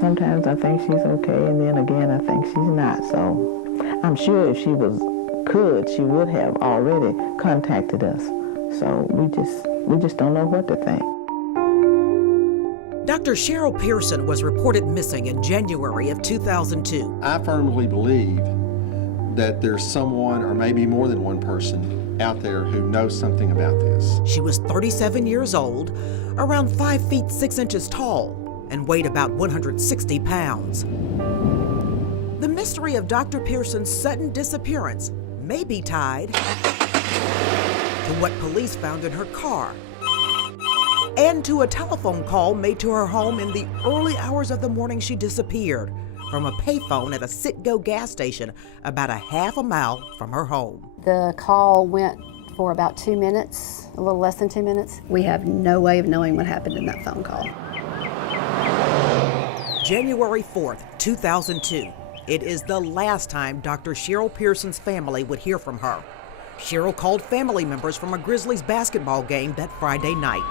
Sometimes I think she's okay, and then again I think she's not. So I'm sure if she could, she would have already contacted us. So we just don't know what to think. Dr. Cherryl Pearson was reported missing in January of 2002. I firmly believe that there's someone, or maybe more than one person, out there who knows something about this. She was 37 years old, around 5 feet 6 inches tall, and weighed about 160 pounds. The mystery of Dr. Pearson's sudden disappearance may be tied to what police found in her car and to a telephone call made to her home in the early hours of the morning she disappeared from a payphone at a Citgo gas station about a half a mile from her home. The call went for about 2 minutes, a little less than 2 minutes. We have no way of knowing what happened in that phone call. January 4th, 2002. It is the last time Dr. Cherryl Pearson's family would hear from her. Cherryl called family members from a Grizzlies basketball game that Friday night.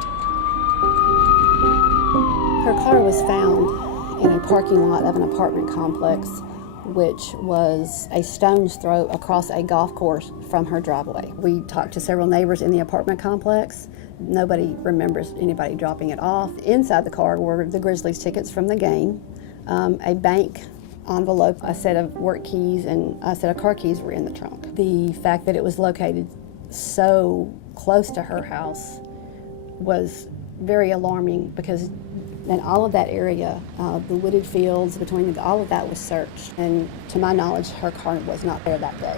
Her car was found in a parking lot of an apartment complex, which was a stone's throw across a golf course from her driveway. We talked to several neighbors in the apartment complex. Nobody remembers anybody dropping it off. Inside the car were the Grizzlies tickets from the game, a bank envelope, a set of work keys, and a set of car keys were in the trunk. The fact that it was located so close to her house was very alarming, because in all of that area, the wooded fields between all of that was searched, and to my knowledge, her car was not there that day.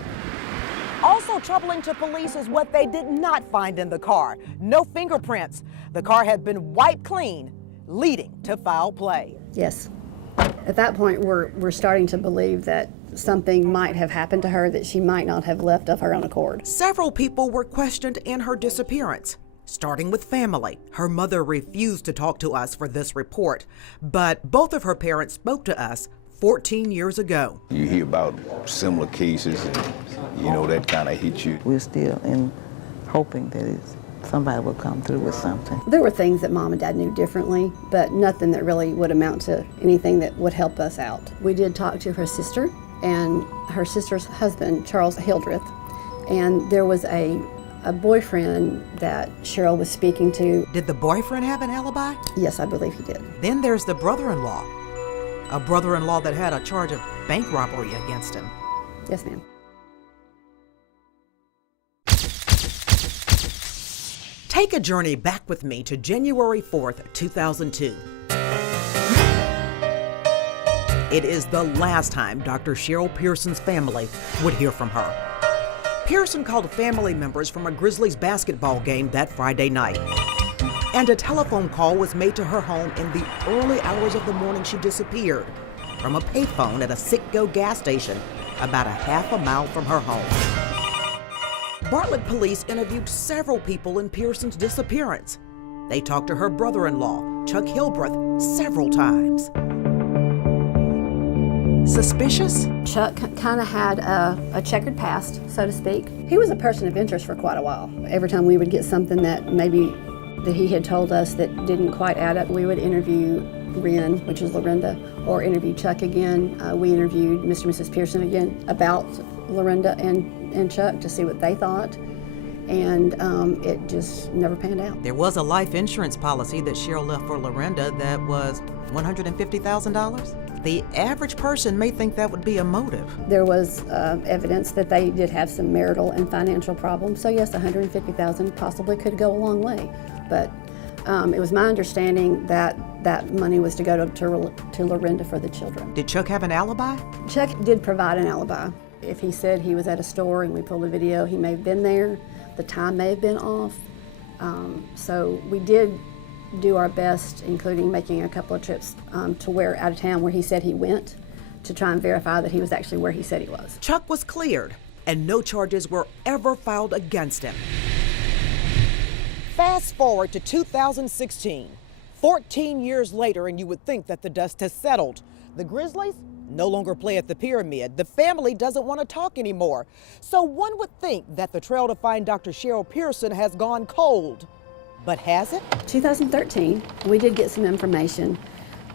Also troubling to police is what they did not find in the car. No fingerprints. The car had been wiped clean, leading to foul play. Yes. At that point, we're starting to believe that something might have happened to her, that she might not have left of her own accord. Several people were questioned in her disappearance, starting with family. Her mother refused to talk to us for this report, but both of her parents spoke to us 14 years ago. You hear about similar cases, and that kind of hits you. We're still hoping that somebody will come through with something. There were things that Mom and Dad knew differently, but nothing that really would amount to anything that would help us out. We did talk to her sister and her sister's husband, Charles Hildreth, and there was a boyfriend that Cherryl was speaking to. Did the boyfriend have an alibi? Yes, I believe he did. Then there's the brother-in-law. A brother-in-law that had a charge of bank robbery against him. Yes, ma'am. Take a journey back with me to January 4th, 2002. It is the last time Dr. Cherryl Pearson's family would hear from her. Pearson called family members from a Grizzlies basketball game that Friday night, and a telephone call was made to her home in the early hours of the morning she disappeared from a payphone at a Citgo gas station about a half a mile from her home. Bartlett police interviewed several people in Pearson's disappearance. They talked to her brother-in-law, Chuck Hildreth, several times. Suspicious? Chuck kind of had a checkered past, so to speak. He was a person of interest for quite a while. Every time we would get something that he had told us that didn't quite add up, we would interview Ren, which is Lorinda, or interview Chuck again. We interviewed Mr. and Mrs. Pearson again about Lorinda and Chuck to see what they thought, and it just never panned out. There was a life insurance policy that Cherryl left for Lorinda that was $150,000. The average person may think that would be a motive. There was evidence that they did have some marital and financial problems, so yes, $150,000 possibly could go a long way. But it was my understanding that that money was to go to Lorinda for the children. Did Chuck have an alibi? Chuck did provide an alibi. If he said he was at a store and we pulled a video, he may have been there. The time may have been off. So we did do our best, including making a couple of trips to out of town where he said he went, to try and verify that he was actually where he said he was. Chuck was cleared, and no charges were ever filed against him. Fast forward to 2016, 14 years later, and you would think that the dust has settled. The Grizzlies no longer play at the Pyramid. The family doesn't want to talk anymore. So one would think that the trail to find Dr. Cherryl Pearson has gone cold. But has it? 2013, we did get some information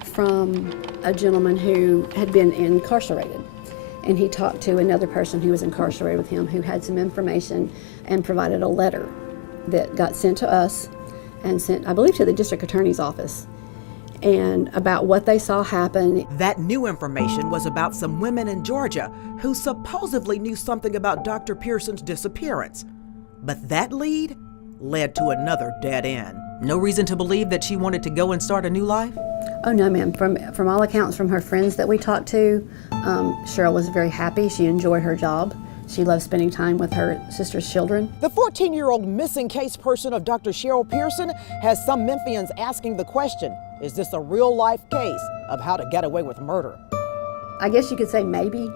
from a gentleman who had been incarcerated. And he talked to another person who was incarcerated with him who had some information and provided a letter that got sent to us and sent, I believe, to the district attorney's office, and about what they saw happen. That new information was about some women in Georgia who supposedly knew something about Dr. Pearson's disappearance. But that lead led to another dead end. No reason to believe that she wanted to go and start a new life? Oh no, ma'am. From all accounts from her friends that we talked to, Cherryl was very happy. She enjoyed her job. She loved spending time with her sister's children. The 14-year-old missing case person of Dr. Cherryl Pearson has some Memphians asking the question, is this a real-life case of how to get away with murder? I guess you could say maybe.